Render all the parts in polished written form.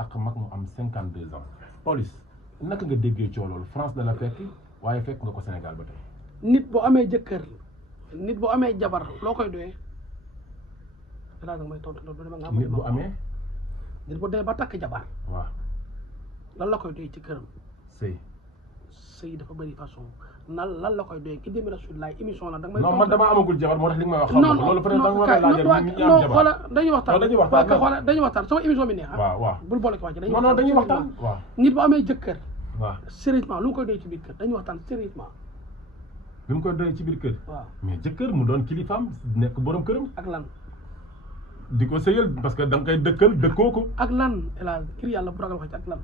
takk mag mu am 52 ans Pawlish naka nga déggee coow loolu France da la fekk waaye fekk nga ko Sénégal ba tey. nit boo amee jëkkër nit boo amee jabar loo koy doyee danaa nag may tontu loolu dama nga nit bu amee. nit bu dee ba takk jabar waaw lan la koy doyee ci këram sëy. sëy dafa bëri façon lan la koy doyee ki demee Rasulullah émission la da nga may non man damaa amagul jabar moo tax li nga may wax. non loolu peut-être da nga war a laajal ñi am jabar xoola dañuy waxtaan dañuy waxtaan xoola dañuy waxtaan sama émission bi neex waaw bul boole ci wax ci non dañuy waxtaan waaw. nit bu amee jëkkër waaw sérieusement lu mu koy doyee ci biir kër dañuy waxtaan sérieusement bi mu koy doyee ci biir kër. waaw mais jëkkër mu doon kilifaam nekk borom këram. ak lan di ko sëyal parce que da nga koy dëkkal dëkkoo ko. ak lan elage kir yàlla bu ragal wax ci ak lan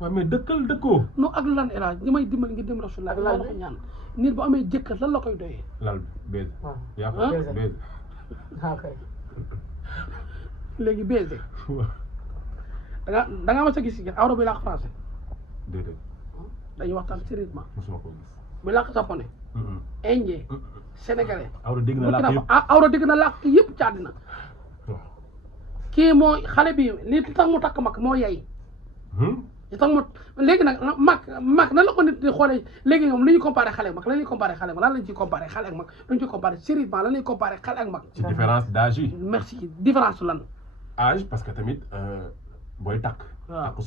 waaw mais dëkkal dëkkoo. non ak lan elage ñi may dimbali ngi dem Rasulullah la ko ñaan nit bu amee jëkkër lan la koy doyee lal bees. waaw yaa ko bees. ok léegi baisé da nga ma sa gis si awra bi làkk français déedéet dañuy waxtaan sérieusement mosuma ko gis. bi làkk japonais indien sénégalais awra dégg na làkk yëpp awra dégg na làkk yëpp ci àddina waaw. kii moo xale bi li tax mu takk mag moo yey li tax mu léegi nag mag nan la ko nit di xoolee léegi ñoom lu ñuy comparé xale ak mag lan la ñuy comparé xale ak mag lan lañ ciy comparé xale ak mag lu ñu ciy comparé sérieusement lan la ñuy comparé xale ak mag ci différence d'âge yi. merci différence lan âge parce que tamit booy takk. waaw takk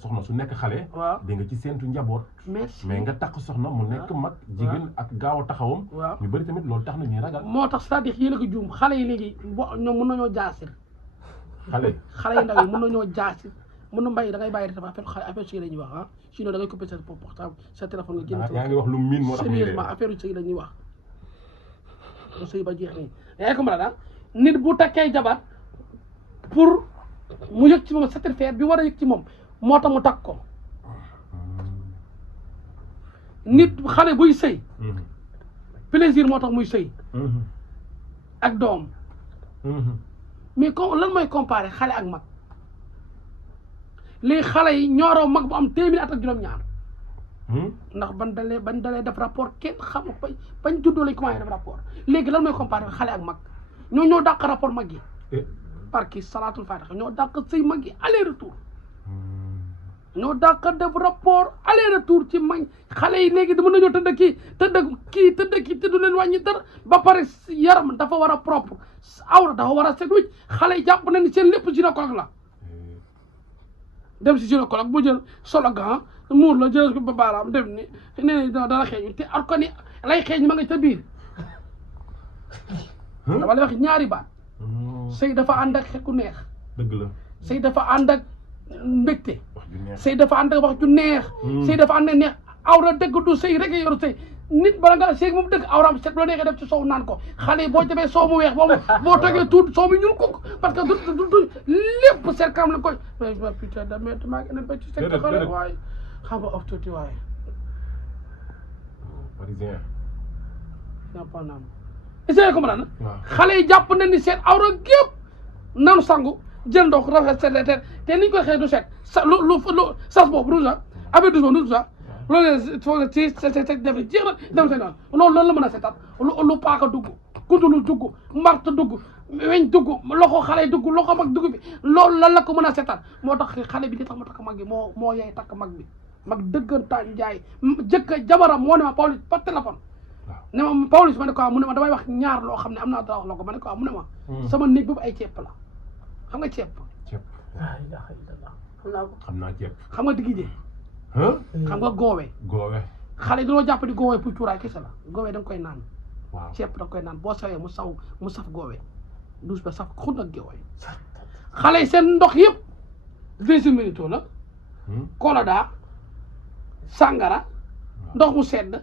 soxna su nekk xale. waaw di nga ci séentu njaboot. merci mais nga takk soxna mu nekk mag. jigéen ak gaaw a taxawam. waaw ñu bëri tamit loolu tax na ñuy ragal. moo tax c'est-à-dire yéen a ko juum xale yi léegi ñoom mën nañoo jaasir xale. xale yu ndaw yi mën nañoo jaasir mën na mbay da ngay bàyyi rek affaire sëy la ñuy wax sinon da ngay coupé sa portable sa téléphone nga génn yaa ngi wax lu miin moo tax muy sérieusement affaire sëy la ñuy wax sëy ba jeex nii yaa ko mën a nit bu takkee jabar pour mu yëg ci moom satisfaire bi war a yëg ci moom moo tax mu takk ko nit xale buy sëy plaisir moo tax muy sëy ak doom mais comme lan mooy comparé xale ak mag léegi xale yi ñooroo mag bu am téeméeri at ak juróom-ñaar ndax bañ dalee def rapport kenn xam nga bañ juddoo lañ commencé def rapport léegi lan mooy comparé xale ak mag ñoo dàq rapport mag yi parce que salaatul fatiha ñoo dàq sëy mag yi aller retour ñoo dàq def rapport aller retour ci mag xale yi léegi dama nañoo tëdd kii te du leen wàññi dara ba pare yaram dafa war a propre awra dafa war a set wicc xale yi jàpp na ni seen lépp gynécologue la dem si gynécologue bu jël solo gan muur la jël ko ba baaraam def ni nee na dana xeeñu te ar ko ni lay xeeñ ma nga ca biir dama lay wax ñaari baat sëy dafa ànd ak xeku neex dëgg la sëy dafa ànd ak mbégte sëy dafa ànd ak wax ju neex sëy dafa ànd ak neex awra dëgg du sëy rek yoru sëy nit bala nga sëy moom dëgg awraam set loo neexee def ci soow naan ko xale yi boo jëfee soow mu weex boo toggee tuut soow mi ñuul ko parce que du lépp seet kam la koy putain da met maa ngi ne ba ci sek xale waaye xam nga of tuuti waaye parisien ñappa naam essayé ko ma naan xale yi jàpp na ni seen awra gépp nanu sangu jël ndox rafet set te niñ koy xëy du set sa lu sas boobu du sax avec doucement du sax loolu foog ci def jeex na dem seen yoon loolu la mën a setat lu paaka dugg kudulu dugg mbart dugg weñ dugg loxo xale dugg loxo mag dugg bi loolu lan la ko mën a setat moo tax xale bi di tax ma takk mag bi moo yey takk mag bi mag dëggantaan njaay jëkk jabaram moo ne ma Pawlish par téléphone ne ma Pawlish ma ne ko mu ne ma damay wax ñaar loo xam ne am naa dara wax la ko ma ne ko mu ne ma sama néeg boobu ay ceeb la xam nga ceeb la ilaha illallah xam naa ceeb xam nga diggi jee xam nga goowe xale yi dañoo jàpp di goowe pour cuuraay kese la goowe da nga koy naan ceeb da nga koy naan boo sawee mu saf goowe douche ba saf xut ak goowe xale yi seen ndox yëpp 20 minutes la koloda sàngara ndox mu sedd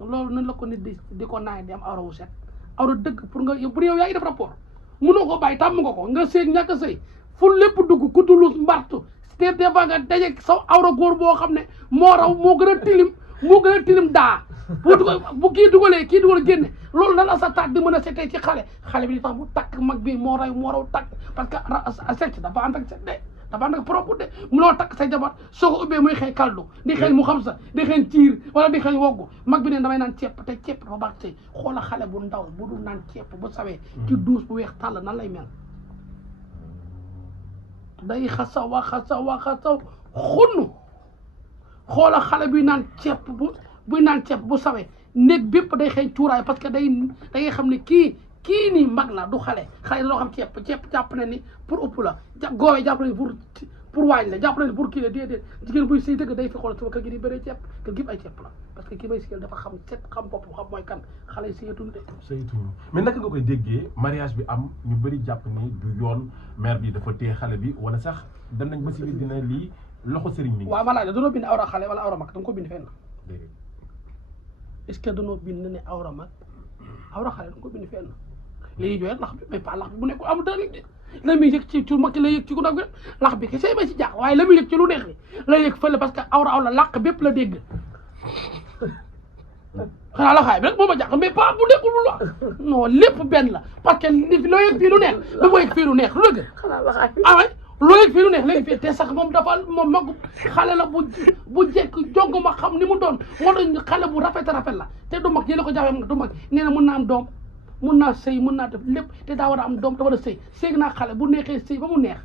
loolu nan la ko nit di ko naay di am awra wu set awra dëgg pour nga yow yaa ngi def rapport mënoo ko bàyyi tàmm nga ko nga sëy ñàkk a sëy fu lépp dugg ku dulus mbartu te des fois nga daje sa awra góor boo xam ne moo raw moo gën a tilim daa bu kii dugalee génne loolu nan la sa taat di mën a setee ci xale bi di tax bu takk mag bi moo raw takk parce que set dafa ànd ak set de dafa ànd ak propre de munoo takk sa jabar soo ko ubbee muy xëy kaldu di xëy mu xam sa di xëy ciir wala di xëy woggu mag bi ne damay naan ceeb te ceeb dafa baax sëy xoola xale bu ndaw bu dul naan ceeb bu sawee ci douche bu weex tàll nan lay mel day xasaw xunnu xoola xale buy naan ceeb bu sawee néeg bépp day xëy cuuraay parce que da ngay xam ne kii nii mag la du xale loo xam ceeb jàpp na ni pour ëpp la goowee jàpp na ni pour waañ la jàpp na ni pour kii la déedéet jigéen buy sëy dëgg day fi xool sama kër gi di bëree ceeb kër gi ay ceeb la parce que kii may sëyal dafa xam bopp xam mooy kan xale yi sëyatuñu de mais naka nga koy déggee mariage bi am ñu bëri jàpp ni du yoon mère bi dafa téye xale bi wala sax dem nañ ba si biir dina lii loxo sëriñ mi waaw ma laaj la danoo bind awra xale wala awra mag da nga ko bind fenn est-ce que danoo bind ne awra mag awra xale da nga ko bind fenn léegi jooyat lax bi mais pas lax bi bu nekkul amul dara de la muy yëg ci mag ki la yëg ci ku nag bi lax bi kese ma ci jaax waaye la muy yëg ci lu neex ni la yëg fële parce que awra làq bépp la dégg xanaa la xaay bi rek moo ma jaax mais pas bu nekkul lu la non lépp benn la parce que loo yëg fii lu neex da moo yëg fii lu neex lu dëgg ah ouais loo yëg fii lu neex léegi fii te sax moom dafa moom mag xale la bu jekk jong ma xam ni mu doon moo doon xale bu rafet la te du mag yéen ko jaawee du mag nee na mën naa am doom mun naa sëy mun naa def lépp te daa war a am doom te war a sëy naa xale bu neexee sëy ba mu neex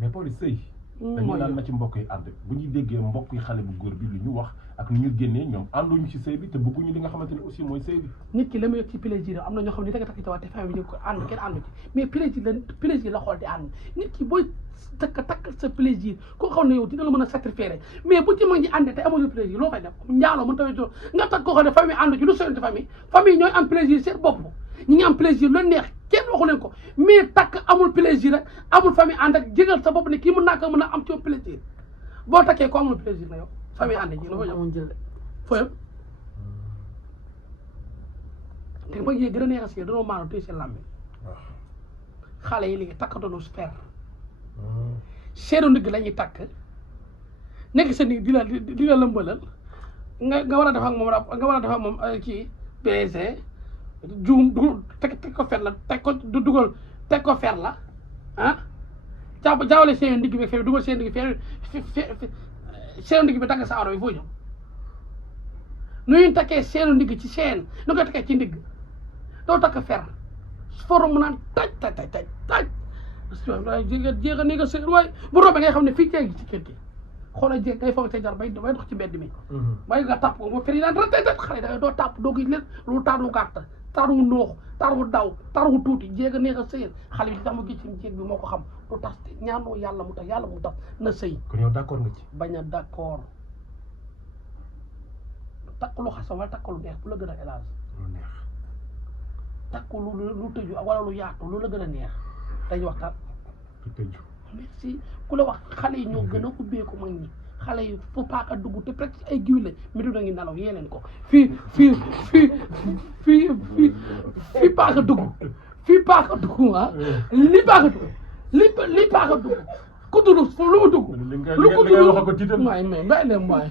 mais Pawlish sëy dañu naan na ci mbokk yi ànd bu ñu déggee mbokk yi xale bu góor bi lu ñu wax ak nu ñu génnee ñoom ànduñu ci sëy bi te bëgguñu li nga xamante ne aussi mooy sëy bi nit ki la mu yëg ci plaisir am na ñoo xam ne da nga takk ci waat te famille bi ko ànd kenn àndu ci mais plaisir la xool di ànd nit ki booy takk sa plaisir ko xam ne yow dina la mën a sacrifier mais bu ci mag ñi àndee te amuñu plaisir loo koy def njaaloo mën tawee nga takk koo xam ne famille àndu ci lu soyante famille ñooy am plaisir seen bopp ñi ngi am plaisir lu neex kenn waxu leen ko mais takk amul plaisir rek amul famille ànd ak jégal sa bopp ne kii mën naa ko mën a am ci plaisir boo takkee ko amul plaisir na yow famille ànd ji la fa ñëw fooyam te mag yee gën a neex a si danoo maano téye seen làmmiñ xale yi léegi takkatoonu fer seenu ndigg la ñuy takk nekk sa ndig di la lëmbalal nga war a def ak moom kii baiser juum dugal teg ko fer la teg ko fer la ah jaawale seenu ndigg bi fer dugal seenu ndigg fer seenu ndigg bi takk sa awra bi foo ñëw nu ñu takkee seenu ndigg ci seen nu koy takkee ci ndigg doo takk fer forom mu naan taj jéeg a néega sëy waaye bu roobee ngay xam ne fii jéeg ci kër gi xoolal jéeg day foog ca jar bay dox ci mbedd mi bay nga tàpp ko ba fer yi daan ratet xale da ngay doo tàpp doo gis leen lu taar wu gàtt taar wu noox taar wu daw taar wu tuuti jéeg a néeg a sëyal xale bi tax mu gis ci jéeg bi moo ko xam lu tax ñaanoo yàlla mu tax na sëy kon yow d'accord nga ci bañ a d'accord takk lu xasam wala takk lu neex bu la gën a élage takk lu tëju wala lu yaatu lu la gën a neex dañuy waxtaan merci ku la wax xale yi ñoo gën a ubbeeku mag ñi xale yi fu paaka dugg te presque ay giw la mi da ngi nelaw yee leen ko fii paaka dugg ah li paaka dugg ku dugg fu lu mu dugg lu ko dugg waay mais bàyyi leen waay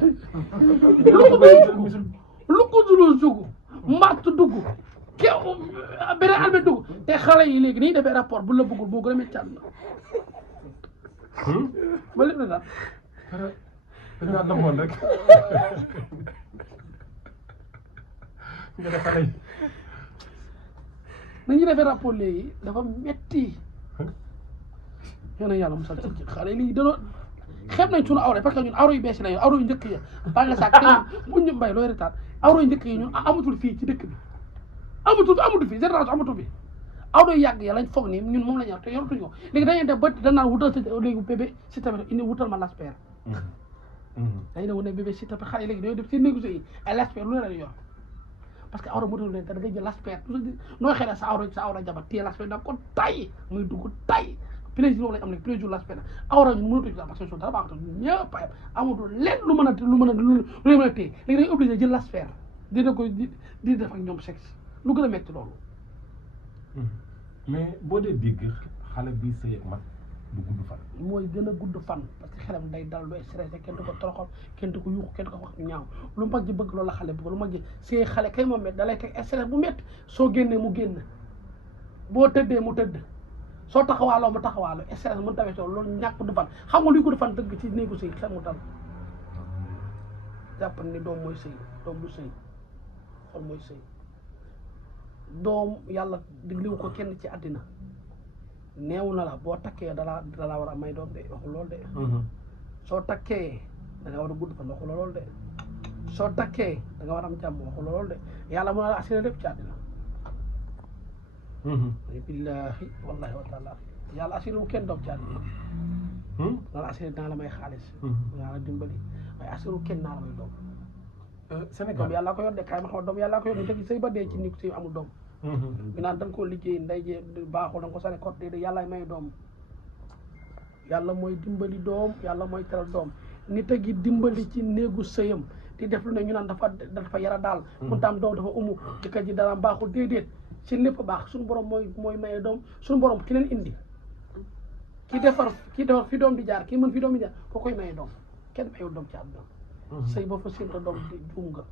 lu ko dugg mbatt dugg beneen albe dugg te xale yi léegi nii defee rapport bu la bëggul boo gën a métti àdduna ba lépp daal dañu demoon rek nga def xale yi nañu defee rapport léegi dafa metti yéen a yàlla musal ci xale yi léegi danoo xeeb nañ suñu awra parce que ñun awra yu bees la awra yu njëkk yi ba nga sax bu ñu mbay looy retaat awra yu njëkk yi ñun amatul fii ci dëkk bi amatu fi génération amatu fi awra yu yàgg ya lañ foog ni ñun moom la ñu yor te yoratuñu ko léegi dañuy def ba danaan wutal sa léegi bébé si tamit indi wutal ma lasper dañu ne wu ne bébé si tamit xale yi léegi dañoo def seen négocié yi ay lasper lu ne la yor parce que awra motul leen te da ngay jël lasper nooy xëy na sa awra jabar téye lasper da ko tay muy dugg tay plaisir boobu lañ am léegi plaisir lasper awra ñu mënatuñu parce que dara baaxatul ñëpp a amatul lenn lu mën a téye léegi dañuy obligé jël lasper dina ko di def ak ñoom sexe lu gën a metti loolu mais boo dee dégg xale bi sëy ak mag du gudd fan mooy gën a gudd fan parce que xelam day dal du stressé kenn du ko toroxal kenn du ko yuuxu kenn du ko wax ñaaw lu mag ji bëgg loolu la xale bëgg lu mag ji sëy xale kay moom met da lay teg stress bu métti soo génnee mu génn boo tëddee mu tëdd soo taxawaaloo mu taxawaaloo stress mën tawee soo loolu ñàkk gudd fan xam nga luy gudd fan dëgg ci néegu sëy xel mu dal jàpp ni doom mooy sëy doom du sëy xol mooy sëy doom yàlla digliwu ko kenn ci àddina neewu na la boo takkee dalaa war a may doom de waxul loolu de soo takkee da nga war a gudd fan waxul loolu de soo takkee da nga war a am jàmm waxul loolu de yàlla mën na la assuré lépp ci àddina billahi wallahi wa taala yàlla assuré mu kenn doom ci àddina naa la assuré naa la may xaalis naa la dimbali waaye assuré kenn naa la may doom Sénégal doom yàlla ko yor de kaay ma xam doom yàlla ko yor de dëgg sëy ba dee ci nit sëy amul doom ñu naan da nga koo liggéey nday jee baaxul da nga ko sane kot de yàlla may doom yàlla mooy dimbali doom yàlla mooy teral doom nit a gi dimbali ci néegu sëyam di def lu ne ñu naan dafa yara daal mun taam doom dafa umu jëkkër ji dara baaxul déedéet ci lépp baax suñu borom mooy maye doom suñu borom ki leen indi ki defar fi doom di jaar ki mën fi doom di jaar koo koy maye doom kenn mayul doom ci àdduna sëy boo fa sénta doom di juum nga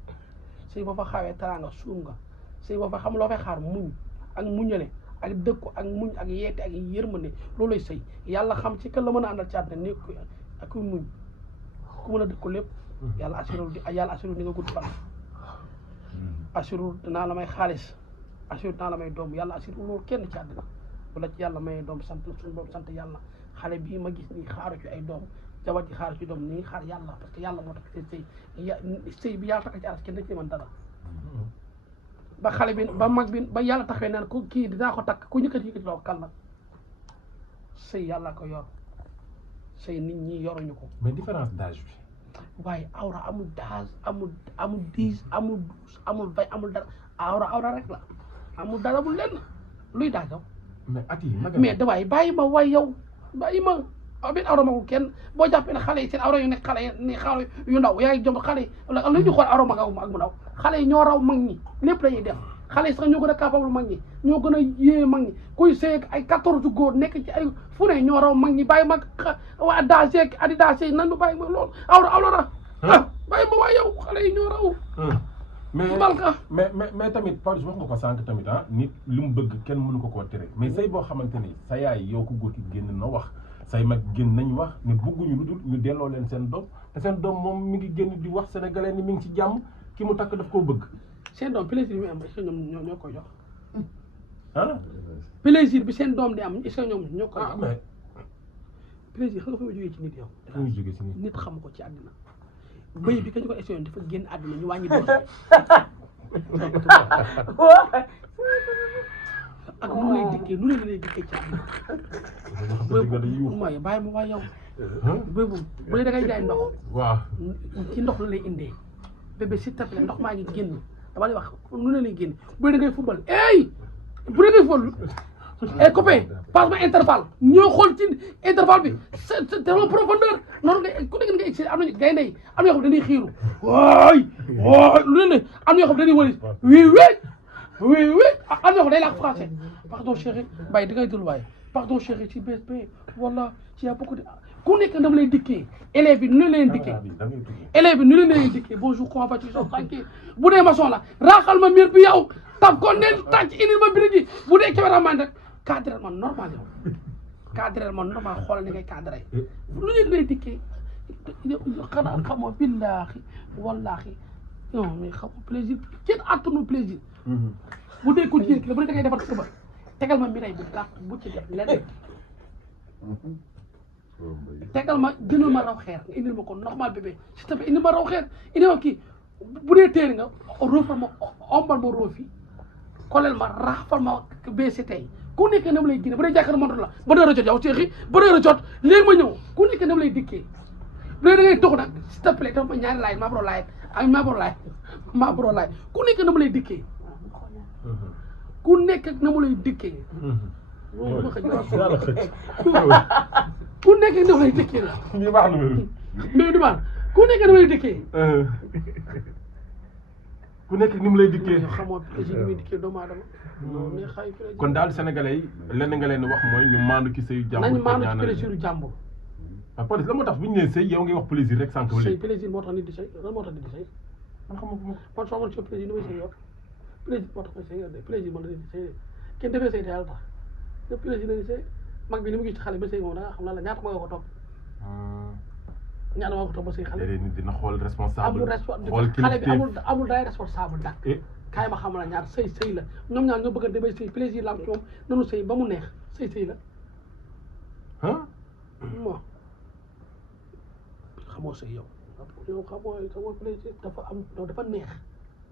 sëy boo fa xawee teraanga suum nga sëy boo fa xam loo fay xaar muñ ak muñale ak dëkku ak muñ ak yeete ak yërmande loolu lay sëy yàlla xam ci kan la mën a àndal ci àdduna ne ak ku muñ ku mën a dëkku lépp yàlla assuré di nga gudd fan assuré dinaa la may xaalis assuré dinaa la may doom yàlla assuré loolu kenn ci àdduna bu la ci yàlla may doom sant suñu borom sant yàlla xale bii ma gis nii xaaru ci ay doom jabar ji xaaru ci doom ni ngi xaar yàlla parce que yàlla moo tax seen sëy bi yàlla tax ci aras kenn da ci mën dara ba xale bi ba mag bi ba yàlla taxawee naan ku kii dinaa ko takk ku ñëkkati loo kan la sëy yàlla ko yor sëy nit ñi yoruñu ko mais différence d'âge bi waaye awra amul daas amul 10 amul 12 amul 20 amul dara awra rek la amul dara bu lenn luy daas yow mais at yi mais dawaay bàyyi ma waay yow bàyyi ma benn awra magul kenn boo jàppee ne xale yi seen awra yu nekk xale yu ndaw yaa ngi jom xale yi lu ñu xool awra mag ak mu ndaw xale yi ñoo raw mag ñi lépp lañuy def xale yi sax ñoo gën a capable mag ñi ñoo gën a yéeye mag ñi kuy seeg ay 14 góor nekk ci ay fu ne ñoo raw mag ñi bàyyi ma waa daseeg adi dase nan du bàyyi ma loolu awra bàyyi ma waa yow xale yi ñoo raw mais tamit Pawlish wax nga ko sànq tamit nit li mu bëgg kenn mënu ko koo tere mais say boo xamante ni sa yaay yow ko góor ki génn na wax say mag génn nañ wax ne bëgguñu lu dul ñu delloo leen seen doom te seen doom moom mi ngi génn di wax sénégalais ni mi ngi ci jàmm ki mu takk daf koo bëgg seen doom plaisir bi am est-ce que ñoom ñoo koy jox plaisir bi seen doom di am est-ce que ñoom ñoo koy jox mais plaisir xam nga fa muy jógee ci nit yow fu muy jógee si nit xam ko ci àddina bëy bi kañ ko essayé dafa génn àddina ñu wàññi doon ak nu lay dikkee nu lay dikkee ci àddina mooy bàyyi ma waa yow boobu bu dee da ngay jaay ndox waaw ci ndox la lay indee bébé s'il te plaît ndox maa ngi génn dama lay wax nu lay génn bu dee da ngay football bu dee da ngay football copain passe ma intervalle ñoo xool ci intervalle bi c'est la profondeur noonu nga ku nekk nga egsi am nañu gaynde yi am na yoo xam dañuy xiiru waay lu leen ne am na yoo xam dañuy wëri oui am na yoo xam day làkk français pardon chéri Baye da ngay dul waaye pardon chéri ci BSP voilà ci y a beaucoup de ku nekk dama lay dikkee élèves yi nu leen dikkee élèves yi nu leen dikkee bonjour comment vas-tu tranquille bu dee maçon la raaxal ma miir bi yow tab ko neel tànc indil ma birig yi bu dee cameraman rek cadrel man normal yow cadrel man normal xoolal ni ngay cadré lu leen lay dikkee xanaa xamoo billaahi wallaahi non mais xamoo plaisir kenn attanu plaisir bu dee ko jigéen ki la bu dee da ngay defar sa ba tegal ma miray bu gàtt bu ci def lenn tegal ma gënal ma raw xeer nga indil ma ko normal bébé s'il te plaît indil ma raw xeer indil ma kii bu dee téere nga roofal ma ombal ma roofi kolel ma raafal ma BCT ku nekk nam lay génne bu dee jàkkaar montre la ba dee rajot yow seexi ba dee rajot léegi ma ñëw ku nekk nam lay dikkee bu dee da ngay tox nag s'il te plaît dafa ma ñaari laay maabro laay ak maabro laay ku nekk nam lay dikkee ku nekk ak na mu lay dikkee ku nekk ak na mu lay dikkee la mais du ku nekk na mu lay dikkee ku nekk ni mu lay dikkee xamoo plaisir ni muy dikkee doomu aadama mais xay kon daal sénégalais yi lenn nga leen wax mooy ñu maandu ci sëyu jàmbur nañu maandu ci plaisir jàmbur Pawlish la moo tax bu ñu nee sëy yow ngay wax plaisir rek sànq ba sëy léegi plaisir moo tax nit di sëy lan moo tax nit di sëy man xam nga man soo amoon ci plaisir ni may sëy yow plaisir moo tax may sëy yow de plaisir moo tax nit di sëy de kenn defee sëy te yàlla tax de plaisir la di sëy mag bi ni mu gis ci xale ba sëy moom da nga xam lan la ñaata ma nga ko topp ñaata ma nga ko topp ba sëy xale léeg-léeg nit dina xool responsable amul xale bi amul day responsable dak kaay ma xam la ñaar sëy la ñoom ñaar ñoo bëggante bay sëy plaisir la am ci moom nanu sëy ba mu neex sëy la xamoo sëy yow xamoo plaisir dafa am dafa neex.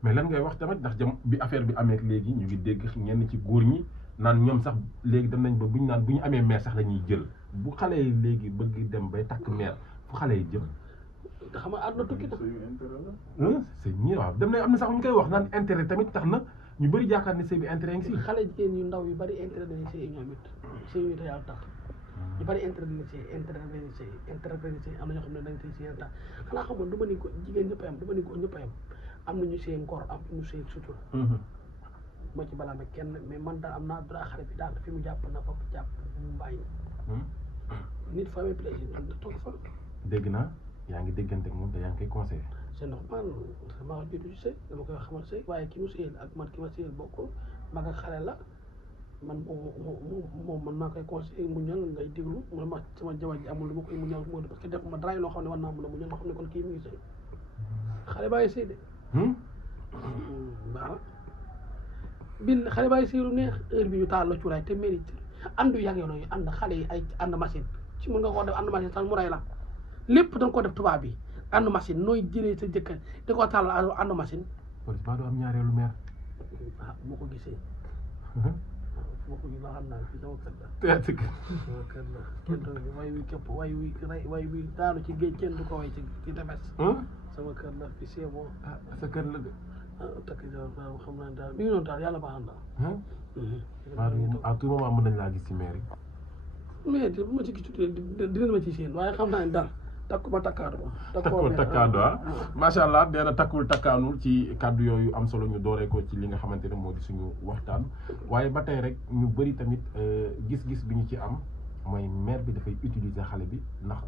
mais lan ngay wax tamit ndax bi affaire bi amee léegi ñu ngi dégg ñenn ci góor ñi naan ñoom sax léegi dem nañ ba bu ñu amee mère sax dañuy jël bu xale yi léegi bëgg dem bay takk mère fu xale yi jëm. xam nga àdduna tukki na. c'est ñi waaw dem nañ am na sax ñu koy wax naan intérêt tamit tax na ñu bëri yaakaar ne sëy bi intérêt ngi si. xale jigéen yu ndaw yu bëri intérêt dañuy sëy ñoom it sëy yu yàlla tax ñu bëri intérêt dañuy sëy am na ñoo xam ne dañ sëy si yàlla tax xanaa xam nga du ma ni ko jigéen ñëpp a yam du ma ni ko ñëpp a yam am na ñu sëy ngor am ñu sëy sutura. moo ci balaa ma kenn mais man daal am naa droit xale bi daal fi mu jàpp na fa jàpp mu bàyyi. nit fa amee plaisir man da toog fa. dégg naa yaa ngi déggante ak moom te yaa ngi koy conseillé. c'est normal maa ngi jiitu ci sëy dama koy xamal sëy waaye ki mu sëyal ak man ki ma sëyal bokkul mag ak xale la man moom man maa koy conseillé muñal ngay déglu man ma sama jabar ji amul lu ma koy muñal moo parce que def ma dara loo xam ne war naa mën a muñal ma xam ne kon kii mi ngi sëy xale bàyyi sëy de. baax na bil xale bàyyi sëy lu neex heure bi ñu taal la cuuraay te mérite andu yàgg yoon yi ànd xale yi ay ànd machine ci mën nga koo def ànd machine sax mu rey la lépp da nga ko def tubaab bi ànd machine nooy jëlee sa jëkkër da koo taal ànd machine. police ba du am ñaareelu meer. ah moo ko gisee. moo ko gis loo xam naa fii sama kër la. sama kër la kenn du way wi képp way wi daanu ci géej kenn du ko way ci tefes. sama kër la fi c'est bon. ah sa kër la de. takk jabar xam naa daal mi ngi noonu daal yàlla baax na. à tout moment mën nañ laa gis ci meer yi. mais bu ma ci gis dinañ ma ci seen waaye xam naa ne daal takkuma takkaadu ma. takkul takkaadu macha allah nee na takkul takkaanul ci kàddu yooyu am solo ñu dooree ko ci li nga xamante ne moo di suñu waxtaan waaye ba tey rek ñu bëri tamit gis-gis bi ñu ci am mooy mère bi dafay utiliser xale bi ndax.